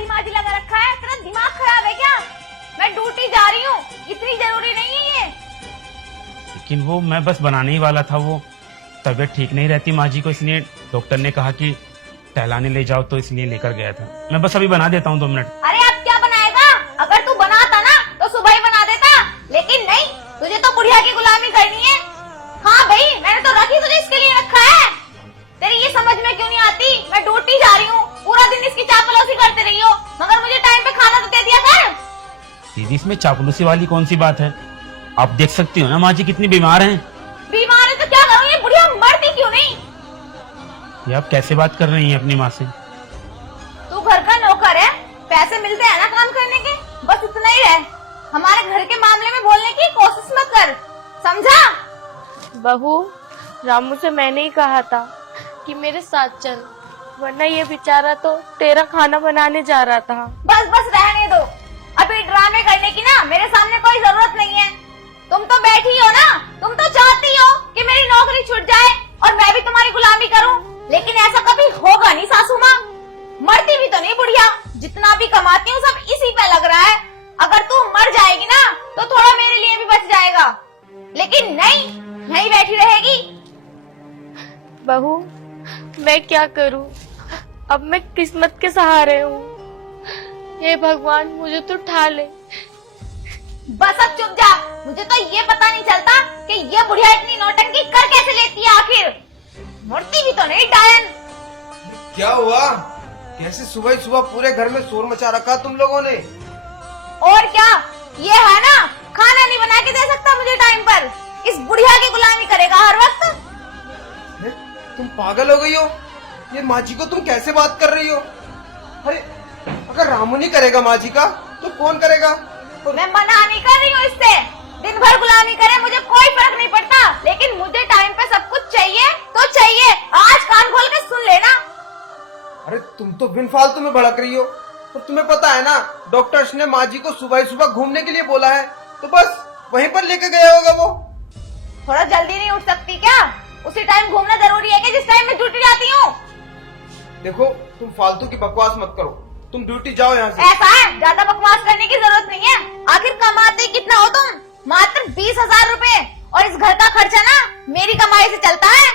दादी माजी लगा रखा है, तेरा दिमाग खराब है क्या? मैं ड्यूटी जा रही हूँ, इतनी जरूरी नहीं है ये। लेकिन वो मैं बस बनाने ही वाला था, वो तबीयत ठीक नहीं रहती माँ जी को, इसलिए डॉक्टर ने कहा कि टहलाने ले जाओ, तो इसलिए लेकर गया था। मैं बस अभी बना देता हूँ 2 मिनट। अरे अब क्या बनाएगा? अगर तू बनाता ना तो सुबह ही बना देता, लेकिन नहीं, तुझे तो बुढ़िया की गुलामी करनी है। हाँ भाई, मैंने तो रखी तुझे इसके लिए रखा है। तेरी ये समझ में क्यों नहीं आती? मैं ड्यूटी जा रही हूँ, पूरा दिन इसकी चापलूसी करते रही हो, मगर मुझे टाइम पे खाना तो दे दिया कर। दीदी, इसमें चापलूसी वाली कौन सी बात है? आप देख सकती हो ना माँ जी कितनी बीमार हैं। बीमार है तो क्या करूँ, ये बुढ़िया मरती क्यों नहीं? ये आप कैसे बात कर रही हैं अपनी माँ से? तू घर का नौकर है, पैसे मिलते हैं ना काम करने के, बस इतना ही है। हमारे घर के मामले में बोलने की कोशिश मत कर, समझा? बहू, रामू से मैंने ही कहा था कि मेरे साथ चल, वरना ये बेचारा तो तेरा खाना बनाने जा रहा था। बस बस रहने दो, अभी ड्रामे करने की ना मेरे सामने कोई जरूरत नहीं है। तुम तो बैठी हो ना, तुम तो चाहती हो कि मेरी नौकरी छूट जाए और मैं भी तुम्हारी गुलामी करूं, लेकिन ऐसा कभी होगा नहीं सासू माँ। मरती भी तो नहीं बुढ़िया, जितना भी कमाती हूँ सब इसी पे लग रहा है। अगर तू मर जाएगी ना तो थोड़ा मेरे लिए भी बच जाएगा, लेकिन नहीं, यहीं बैठी रहेगी। बहू, मैं क्या करूं? अब मैं किस्मत के सहारे हूँ। हे भगवान, मुझे तो उठा ले। बस अब चुप जा, मुझे तो ये पता नहीं चलता कि ये बुढ़िया इतनी नौटंकी कर कैसे लेती है आखिर। मरती भी तो नहीं डायन। क्या हुआ? कैसे सुबह ही सुबह पूरे घर में शोर मचा रखा तुम लोगों ने? और क्या, ये है ना, खाना नहीं बना के दे सकता मुझे टाइम पर, इस बुढ़िया की गुलामी करेगा हर वक्त। तुम पागल हो गई हो? ये माँ जी को तुम कैसे बात कर रही हो? अरे अगर रामू नहीं करेगा माँ जी का तो कौन करेगा? मैं मना नहीं कर रही हूँ इससे, दिन भर गुलामी करे मुझे कोई फर्क नहीं पड़ता, लेकिन मुझे टाइम पे सब कुछ चाहिए तो चाहिए। आज कान खोल के सुन लेना। अरे तुम तो बिन फालतू में भड़क रही हो, और तुम्हें पता है ना डॉक्टर्स ने माँ जी को सुबह सुबह घूमने के लिए बोला है, तो बस वहीं पर लेके गया होगा वो। थोड़ा जल्दी नहीं उठ सकती क्या? उसी टाइम घूमना जरूरी है कि जिस टाइम मैं ड्यूटी जाती हूँ? देखो, तुम फालतू की बकवास मत करो, तुम ड्यूटी जाओ यहाँ से। ऐसा है, ज्यादा बकवास करने की जरूरत नहीं है। आखिर कमाते कितना हो तुम? मात्र 20,000 रुपए, और इस घर का खर्चा ना मेरी कमाई से चलता है।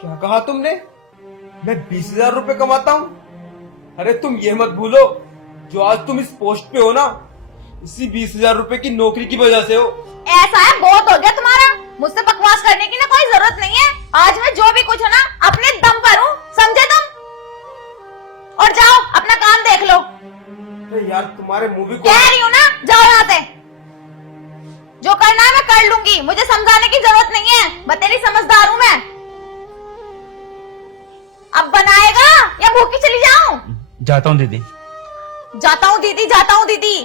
क्या कहा तुमने? मैं 20,000 रुपए कमाता हूँ? अरे तुम ये मत भूलो, जो आज तुम इस पोस्ट पे हो ना, इसी 20,000 रुपए की नौकरी की वजह से हो। ऐसा है, बहुत हो गया तुम्हारा, मुझसे बकवास करने की ना कोई जरूरत नहीं है। आज मैं जो भी कुछ है ना अपने दम पर हूँ, समझे तुम? और जाओ अपना काम देख लो। अरे यार, तुम्हारे मुंह भी कह रही हूँ ना, जाओ यहाँ से। जो करना है मैं कर लूंगी, मुझे समझाने की जरूरत नहीं है, बतेरी समझदार हूँ मैं। अब बनाएगा या भूखी चली जाऊं? जाता हूँ दीदी। जाता हूँ दीदी, जाता हूँ दीदी।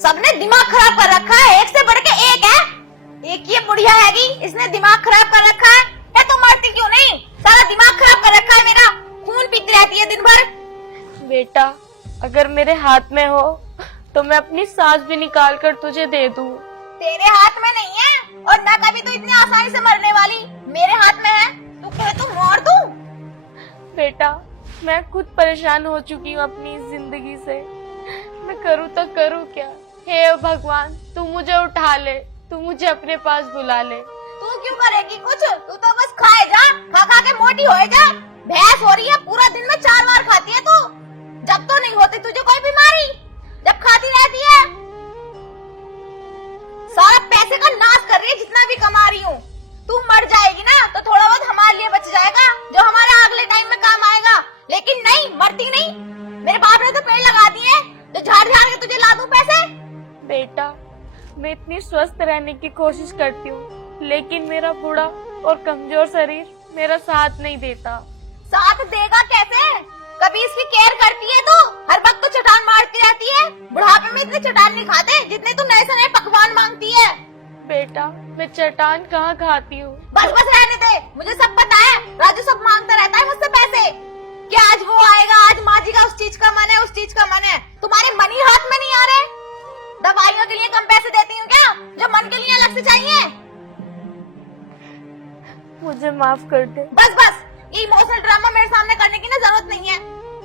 सबने दिमाग खराब कर रखा है, एक से बढ़ के एक है। एक ये बुढ़िया हैगी, इसने दिमाग खराब कर रखा है। या तुम मरती क्यों नहीं? सारा दिमाग खराब कर रखा है मेरा, खून पीती रहती है दिन भर। बेटा, अगर मेरे हाथ में हो तो मैं अपनी सांस भी निकाल कर तुझे दे दूं। तेरे हाथ में नहीं है, और ना कभी तो इतनी आसानी से मरने वाली मेरे हाथ में है। तू कहे तो मार दूं? बेटा, मैं खुद परेशान हो चुकी हूँ अपनी इस जिंदगी से, मैं करूँ तो करूँ क्या? हे भगवान, तू मुझे उठा ले, तू मुझे अपने पास बुला ले। तू क्यों करेगी कुछ? तू तो बस खाए जा, खा खा के मोटी होए जा। भैंस हो रही है, पूरा दिन में 4 बार खाती है तू। जब तो नहीं होती तुझे कोई बीमारी, जब खाती रहती है। सारा पैसे का नाश कर रही है जितना भी कमा रही हूँ। तू मर जाएगी ना तो थोड़ा बहुत हमारे लिए बच जाएगा, जो हमारे अगले टाइम में काम आएगा, लेकिन नहीं, मरती नहीं। मेरे बाप ने तो पेड़ लगा दिए, जो झाड़ झाड़ के तुझे ला दूं पैसे। बेटा, मैं इतनी स्वस्थ रहने की कोशिश करती हूँ, लेकिन मेरा बूढ़ा और कमजोर शरीर मेरा साथ नहीं देता। साथ देगा कैसे? कभी इसकी केयर करती है तू? हर वक्त तो चटान मारती रहती है। बुढ़ापे में इतने चटान नहीं खाते जितने तू नए से नए पकवान मांगती है। बेटा, मैं चटान कहाँ खाती हूँ? बस बस रहने दे, मुझे सब पता है। राजू सब मांगता रहता है मुझसे पैसे, कि आज वो आएगा, आज माँ जी का उस चीज का मन है, उस चीज का मन है। तुम्हारे मन ही हाथ में नहीं आ रहे। दवाइयों के लिए कम पैसे देती हूँ क्या, जो मन के लिए अलग से चाहिए? मुझे माफ कर दे। बस बस, इमोशनल ड्रामा मेरे सामने करने की ना जरूरत नहीं है।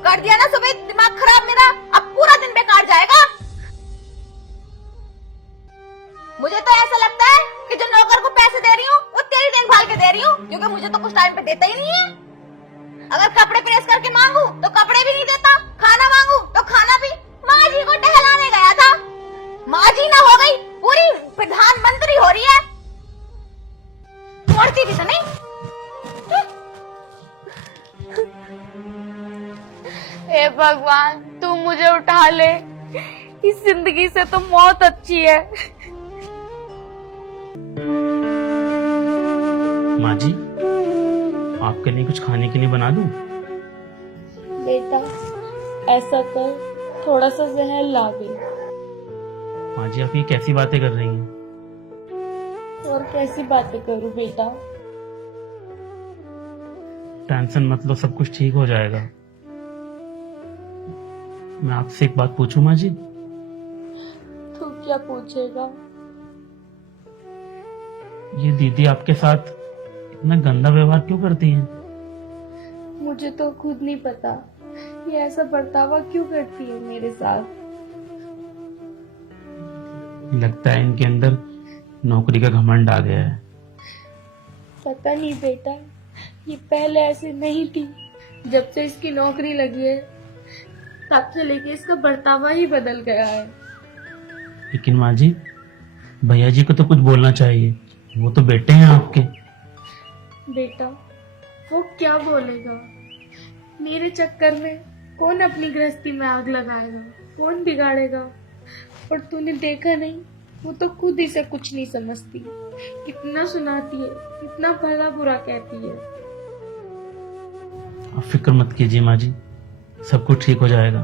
कर दिया ना सुबह दिमाग खराब। रुपए मुझे तो कुछ टाइम पे देता ही नहीं है। अगर कपड़े प्रेस करके मांगू तो कपड़े भी नहीं देता, खाना मांगू तो खाना भी। माँ जी को टहलाने गया था, माँ जी ना हो गई पूरी प्रधानमंत्री हो रही है, छोड़ती भी तो नहीं। हे भगवान तू मुझे उठा ले, इस जिंदगी से तो मौत अच्छी है। माँ जी, आपके लिए कुछ खाने के लिए बना दूं? बेटा ऐसा कर, थोड़ा सा जहर ला दे। माँ जी, आप ये कैसी बातें कर रही हैं? और कैसी बातें करूं बेटा? टेंशन मत लो, सब कुछ ठीक हो जाएगा। मैं आपसे एक बात पूछूं माँ जी? तू क्या पूछेगा? ये दीदी आपके साथ इतना गंदा व्यवहार क्यों करती हैं? मुझे तो खुद नहीं पता ये ऐसा बर्तावा क्यों करती है मेरे साथ। लगता है इनके अंदर नौकरी का घमंड आ गया है। पता नहीं बेटा, ये पहले ऐसे नहीं थी, जब से इसकी नौकरी लगी है तब से लेके इसका बर्तावा ही बदल गया है। लेकिन माँ जी, भैया जी को तो कुछ बोलना चाहिए, वो तो बेटे हैं आपके। बेटा वो क्या बोलेगा? मेरे चक्कर में कौन अपनी गृहस्थी में आग लगाएगा, कौन बिगाड़ेगा? और तूने देखा नहीं, वो तो खुद इसे कुछ नहीं समझती, कितना सुनाती है, कितना भला बुरा कहती है। आप फिक्र मत कीजिए माँ जी, सब कुछ ठीक हो जाएगा।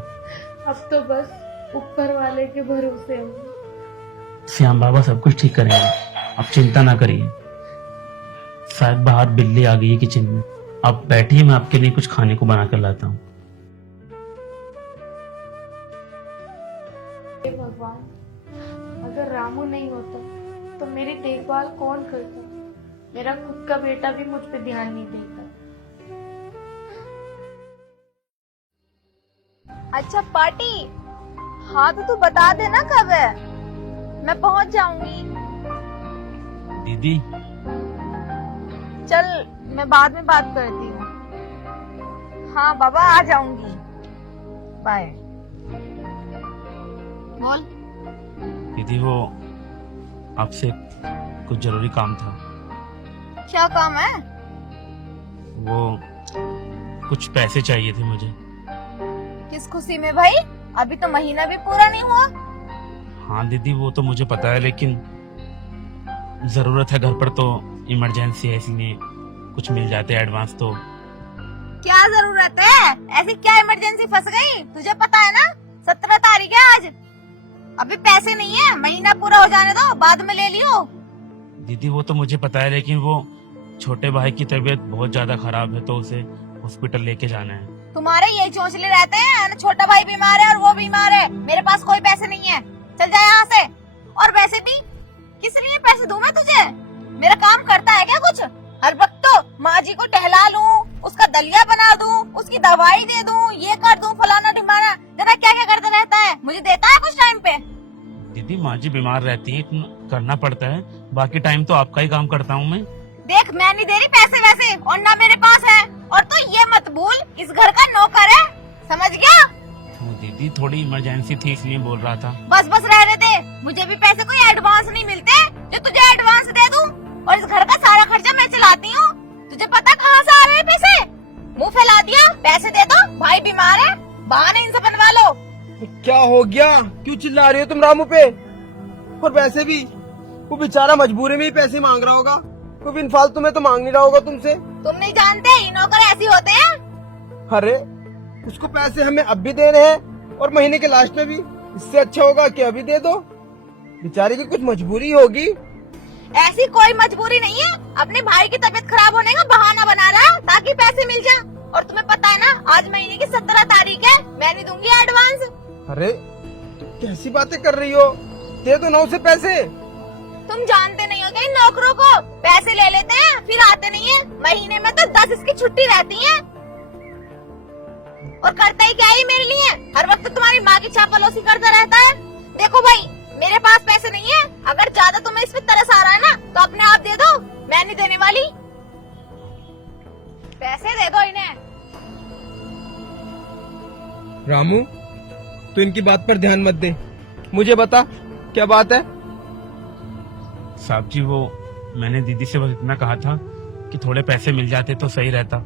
अब तो बस ऊपर वाले के भरोसे हूँ। श्याम बाबा सब कुछ ठीक करेंगे, आप चिंता ना करिए। शायद बाहर बिल्ली आ गई है किचन में। आप बैठिए, मैं आपके लिए कुछ खाने को बना कर लाता हूँ। हे भगवान, अगर रामू नहीं होता तो मेरी देखभाल कौन करता? मेरा खुद का बेटा भी मुझ पे ध्यान नहीं देता। अच्छा पार्टी, हाँ तो तू बता देना कब है, मैं पहुंच जाऊंगी। दीदी, चल मैं बाद में बात करती हूँ। हाँ बाबा आ जाऊंगी, बाय। बोल। दीदी वो आपसे कुछ जरूरी काम था। क्या काम है? वो कुछ पैसे चाहिए थे मुझे। किस खुशी में भाई? अभी तो महीना भी पूरा नहीं हुआ। हाँ दीदी, वो तो मुझे पता है, लेकिन जरूरत है घर पर, तो इमरजेंसी है, इसलिए कुछ मिल जाते एडवांस तो। क्या जरूरत है? ऐसी क्या इमरजेंसी फंस गई? तुझे पता है ना 17 तारीख है आज, अभी पैसे नहीं है, महीना पूरा हो जाने दो, बाद में ले लियो। दीदी वो तो मुझे पता है, लेकिन वो छोटे भाई की तबीयत बहुत ज्यादा खराब है, तो उसे हॉस्पिटल लेके जाना है। तुम्हारे यही चौंचले रहते हैं ना, छोटा भाई बीमार है और वो बीमार है, मेरे पास कोई पैसे नहीं है, चल जा यहाँ से। और वैसे भी किस लिए पैसे दूं मैं तुझे? मेरा काम करता है क्या कुछ? हर वक्त तो माँ जी को टहला लूं, उसका दलिया बना दूं, उसकी दवाई दे दूं, ये कर दूं, फलाना ढिमाना, जना क्या क्या करता रहता है, मुझे देता है कुछ टाइम पे? दीदी माँ जी बीमार रहती है, इतना करना पड़ता है, बाकी टाइम तो आपका ही काम करता हूँ मैं। देख मैं नहीं दे रही पैसे वैसे, और ना मेरे पास है, और तो ये मत भूल इस घर का नौकर है, समझ गया? तो दीदी थोड़ी इमरजेंसी थी इसलिए बोल रहा था। बस बस रहने दे, मुझे भी पैसे कोई एडवांस नहीं मिलते जो तुझे एडवांस दे दूं, और इस घर का सारा खर्चा मैं चलाती हूँ, तुझे पता कहाँ से आ रहे हैं पैसे? मुंह फैला दिया, पैसे दे दो, भाई बीमार है, बहाने इनसे बनवा लो। क्या हो गया? क्यों चिल्ला रही हो तुम रामू पे? और वैसे भी वो बेचारा मजबूरी में ही पैसे मांग रहा होगा, कोई बिन फालतू में तो मांग नहीं रहा होगा तुमसे। तुम नहीं जानते ये नौकर ऐसे होते हैं। अरे उसको पैसे हमें अब भी देने हैं और महीने के लास्ट में भी, इससे अच्छा होगा कि अभी दे दो, बेचारे की कुछ मजबूरी होगी। ऐसी कोई मजबूरी नहीं है, अपने भाई की तबीयत खराब होने का बहाना बना रहा है ताकि पैसे मिल जाए, और तुम्हें पता है ना आज महीने की 17 तारीख है, मैं नहीं दूंगी एडवांस। अरे कैसी बातें कर रही हो, दे दो ना उसे पैसे। तुम जानते नहीं हो क्या इन नौकरों को, पैसे ले लेते हैं फिर आते नहीं है, महीने में तो 10 इसकी छुट्टी रहती है, और करता ही क्या है मेरे लिए, हर वक्त तुम्हारी माँ की चापलूसी करता रहता है। देखो भाई मेरे पास पैसे नहीं है, अगर ज्यादा तुम्हें इस पे तरस आ रहा है ना तो अपने आप दे दो, मैं नहीं देने वाली। पैसे दे दो इन्हें। रामू, तू इनकी बात पर ध्यान मत दे, मुझे बता क्या बात है। साहब जी वो मैंने दीदी से बस इतना कहा था कि थोड़े पैसे मिल जाते तो सही रहता।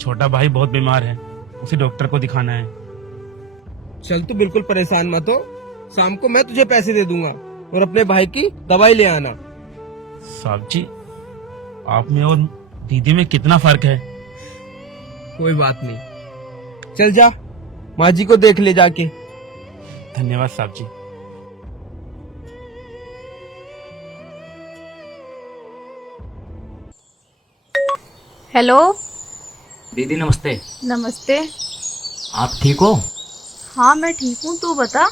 छोटा भाई बहुत बीमार है, उसे डॉक्टर को दिखाना है। चल तू बिल्कुल परेशान मत हो, शाम को मैं तुझे पैसे दे दूंगा और अपने भाई की दवाई ले आना। साहब जी आप में और दीदी में कितना फर्क है। कोई बात नहीं, चल जा माँ जी को देख ले जाके। धन्यवाद साहब जी। हेलो दीदी नमस्ते। नमस्ते। आप ठीक हो? हाँ मैं ठीक हूँ, तू बता।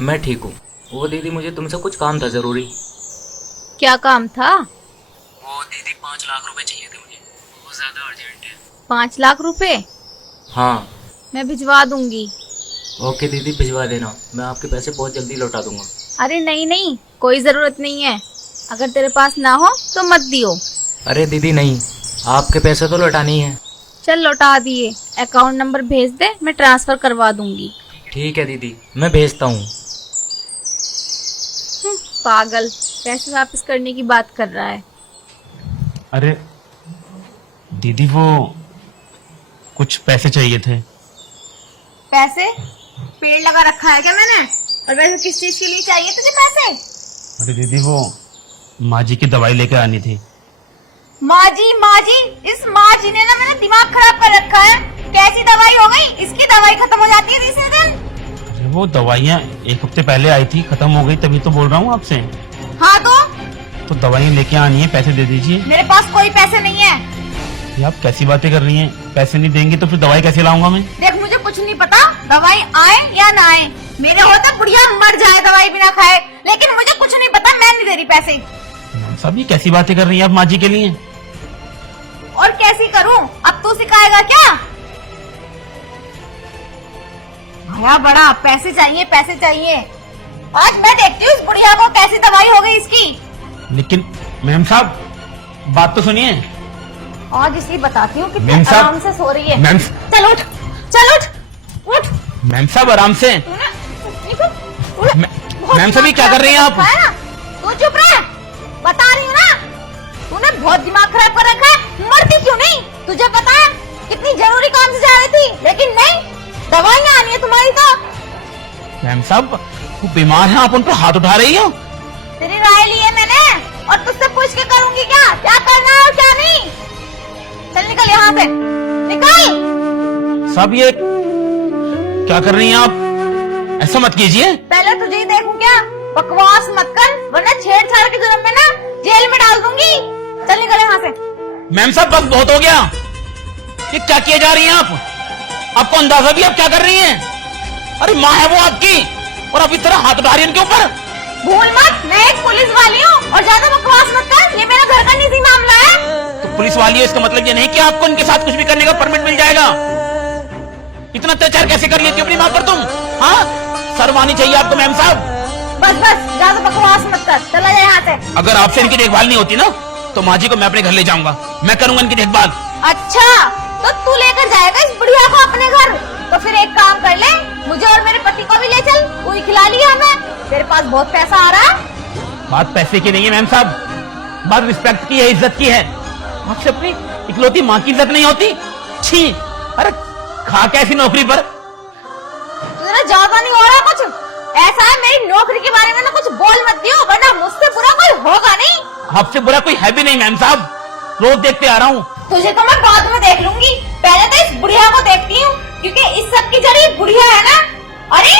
मैं ठीक हूँ। वो दीदी मुझे तुमसे कुछ काम था जरूरी। क्या काम था? वो दीदी 5 लाख रुपए चाहिए थे मुझे, बहुत ज्यादा अर्जेंट है। 5 लाख रुपए? हाँ। मैं भिजवा दूंगी। ओके दीदी भिजवा देना, मैं आपके पैसे बहुत जल्दी लौटा दूंगा। अरे नहीं नहीं, कोई जरूरत नहीं है, अगर तेरे पास ना हो तो मत दियो। अरे दीदी नहीं, आपके पैसे तो लौटाने ही हैं। चल लौटा दिए, अकाउंट नंबर भेज दे, मैं ट्रांसफर करवा दूंगी। ठीक है दीदी, मैं भेजता हूँ। पागल, पैसे वापस करने की बात कर रहा है। अरे दीदी वो कुछ पैसे चाहिए थे। पैसे? पेड़ लगा रखा है क्या मैंने? और वैसे किस चीज के लिए चाहिए तुझे पैसे? अरे दीदी वो माँ जी की दवाई लेके आनी थी। माँ जी, इस माँ जी ने ना मेरा दिमाग खराब कर रखा है। कैसी दवाई हो गई? इसकी दवाई खत्म हो जाती है तीसरे दिन। अरे वो दवाइयाँ 1 हफ्ते पहले आई थी, खत्म हो गई, तभी तो बोल रहा हूँ आपसे। हाँ तो दवाइयाँ लेके आनी है, पैसे दे दीजिए। मेरे पास कोई पैसे नहीं है। ये आप कैसी बातें कर रही हैं? पैसे नहीं देंगे तो फिर दवाई कैसे लाऊंगा मैं? देख मुझे कुछ नहीं पता, दवाई आए या ना आए, मेरे होता बुढ़िया मर जाए दवाई बिना खाए, लेकिन मुझे कुछ नहीं पता, मैं नहीं दे रही पैसे। सब ये कैसी बातें कर रही हैं आप माँ जी के लिए? और कैसी करूं? अब तू सिखाएगा क्या? भया बड़ा पैसे चाहिए, पैसे चाहिए। आज मैं देखती हूँ इस बुढ़िया को कैसी दवाई हो गई इसकी। लेकिन मैम साहब बात तो सुनिए। आज इसलिए बताती हूँ कि मैम साहब, आराम से सो रही है। मैम चल उठ, चल उठ, उठ। मैम साहब आराम से। मैम साहब ये क्या कर रही हैं आप? तू चुप रह, बता रही हूँ ना, तूने बहुत दिमाग खराब कर रखा है। मरती क्यों नहीं? तुझे पता है कितनी जरूरी काम से जा रही थी, लेकिन नहीं, दवाइयाँ आनी है तुम्हारी तो। मैम साहब वो बीमार हैं, आप उन पर हाथ उठा रही हो। तेरी राय ली है मैंने, और तुझसे पूछ के करूंगी क्या क्या करना है और क्या नहीं। चल निकल यहाँ से, निकल। सब ये क्या कर रही हैं आप? ऐसा मत कीजिए। पहले तुझे ही देखूं क्या? बकवास मत कर, वरना छेड़छाड़ के जुर्म में ना जेल में डाल दूंगी। चल निकल यहाँ से। मैम साहब बस बहुत हो गया, ये क्या किए जा रही हैं आप? आपको अंदाजा भी आप क्या कर रही हैं? अरे माँ है वो आपकी, और आप इस तरह हाथ उठा रही हैं उनके ऊपर। भूल मत, मैं एक पुलिस वाली हूँ, और ज्यादा बकवास मत कर, ये मेरा घर का निजी मामला है। तो पुलिस वाली है इसका मतलब ये नहीं कि आपको इनके साथ कुछ भी करने का परमिट मिल जाएगा। इतना अत्याचार कैसे कर लेती हो अपनी माँ पर तुम? हाँ, शर्म आनी चाहिए आपको मैम साहब। बस बस, ज्यादा बकवास मत कर, चला जा यहाँ से। अगर आपसे इनकी देखभाल नहीं होती ना तो माँ जी को मैं अपने घर ले जाऊंगा, मैं करूंगा इनकी देखभाल। अच्छा, तो तू लेकर जाएगा इस बुढ़िया को अपने घर? तो फिर एक काम कर ले, मुझे और मेरे पति को भी ले चल, कोई खिला लिया हमें, तेरे पास बहुत पैसा आ रहा है। बात पैसे की नहीं है मैम साहब, बात रिस्पेक्ट की है, इज्जत की है। आपसे अपनी इकलौती माँ की इज्जत नहीं होती? छी, अरे खा कैसी नौकरी पर। तुझे ज्यादा नहीं हो रहा कुछ? ऐसा है, मेरी नौकरी के बारे में ना कुछ बोल मत दियो, वरना मुझसे बुरा कोई होगा नहीं। आपसे बुरा कोई है भी नहीं मैम साहब, रोज देखते आ रहा हूँ। तुझे तो मैं बाद में देख लूंगी, पहले तो इस बुढ़िया को देखती हूँ, क्योंकि इस सब की जड़ी बुढ़िया है ना। अरे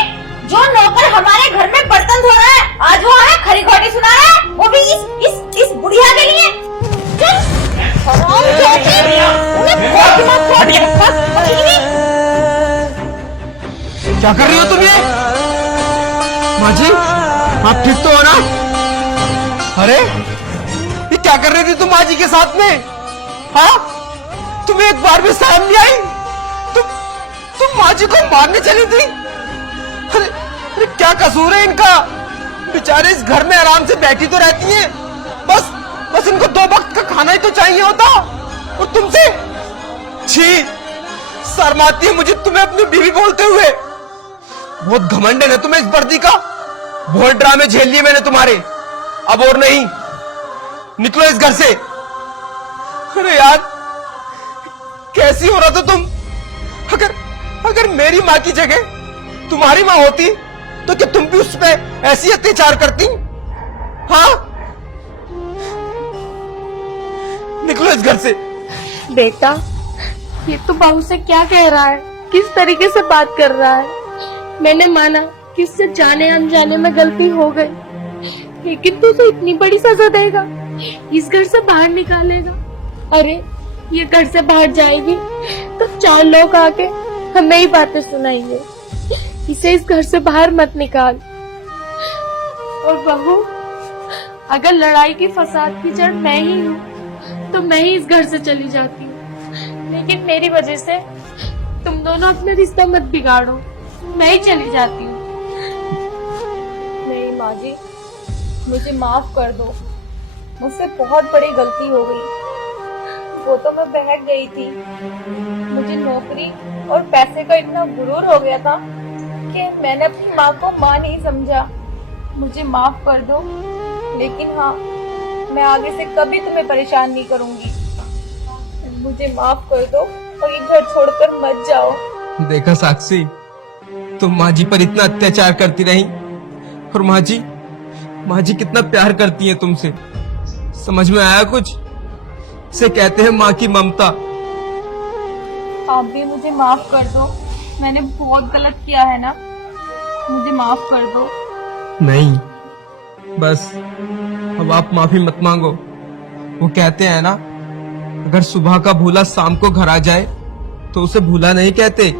जो नौकर हमारे घर में बर्तन धो रहा है, आज वो आया खरी खोटी सुना रहा है, वो भी इस बुढ़िया के लिए। चल, हराम जाती, उन्हें बहुत दिमाग खराब है, बस, पढ़ी नहीं। क्या कर रही हो तुम ये? माँ जी आप ठीक तो हो ना? अरे ये क्या कर रही थी तुम माँ जी के साथ में? हाँ, तुम्हें एक बार भी शर्म नहीं आई? तुम माँ जी को मारने चली थी? अरे क्या कसूर है इनका? बेचारे इस घर में आराम से बैठी तो रहती हैं, बस इनको 2 वक्त का खाना ही तो चाहिए होता, और छी, शर्माती है मुझे तुम्हें अपनी बीवी बोलते हुए। बहुत घमंड है ना तुम्हें इस वर्दी का। बहुत ड्रामे झेल लिए मैंने तुम्हारे, अब और नहीं। निकलो इस घर से। अरे यार, कैसी हो रहा था तुम? अगर मेरी माँ की जगह तुम्हारी माँ होती तो क्या तुम भी उस पे ऐसी अत्याचार करती? हाँ, निकलो इस घर से। बेटा, ये तो बहू से क्या कह रहा है, किस तरीके से बात कर रहा है। मैंने माना कि इससे जाने अनजाने में गलती हो गई, लेकिन तू तो इतनी बड़ी सजा देगा, इस घर से बाहर निकालेगा। अरे ये घर से बाहर जाएगी तो 4 लोग आके हमें ही बातें सुनाएंगे। इसे इस घर से बाहर मत निकाल। और बहू, अगर लड़ाई की फसाद की जड़ मैं ही हूँ तो मैं ही इस घर से चली जाती हूँ, लेकिन मेरी वजह से तुम दोनों अपना रिश्ता मत बिगाड़ो। मैं ही चली जाती हूँ। नहीं माँ जी, मुझे माफ कर दो, मुझसे बहुत बड़ी गलती हो गई। वो तो मैं बहक गई थी, मुझे नौकरी और पैसे का इतना गुरूर हो गया था कि मैंने अपनी माँ को माँ नहीं समझा। मुझे माफ कर दो, लेकिन हाँ, मैं आगे से कभी तुम्हें परेशान नहीं करूंगी। मुझे माफ कर दो और ये घर छोड़कर मत जाओ। देखा साक्षी, तुम माँ जी पर इतना अत्याचार करती रही, और माँ जी कितना प्यार करती है तुमसे। समझ में आया कुछ? इसे कहते हैं माँ की ममता। आप भी मुझे माफ कर दो, मैंने बहुत गलत किया है ना, मुझे माफ कर दो। नहीं, बस अब आप माफी मत मांगो। वो कहते हैं ना, अगर सुबह का भूला शाम को घर आ जाए तो उसे भूला नहीं कहते।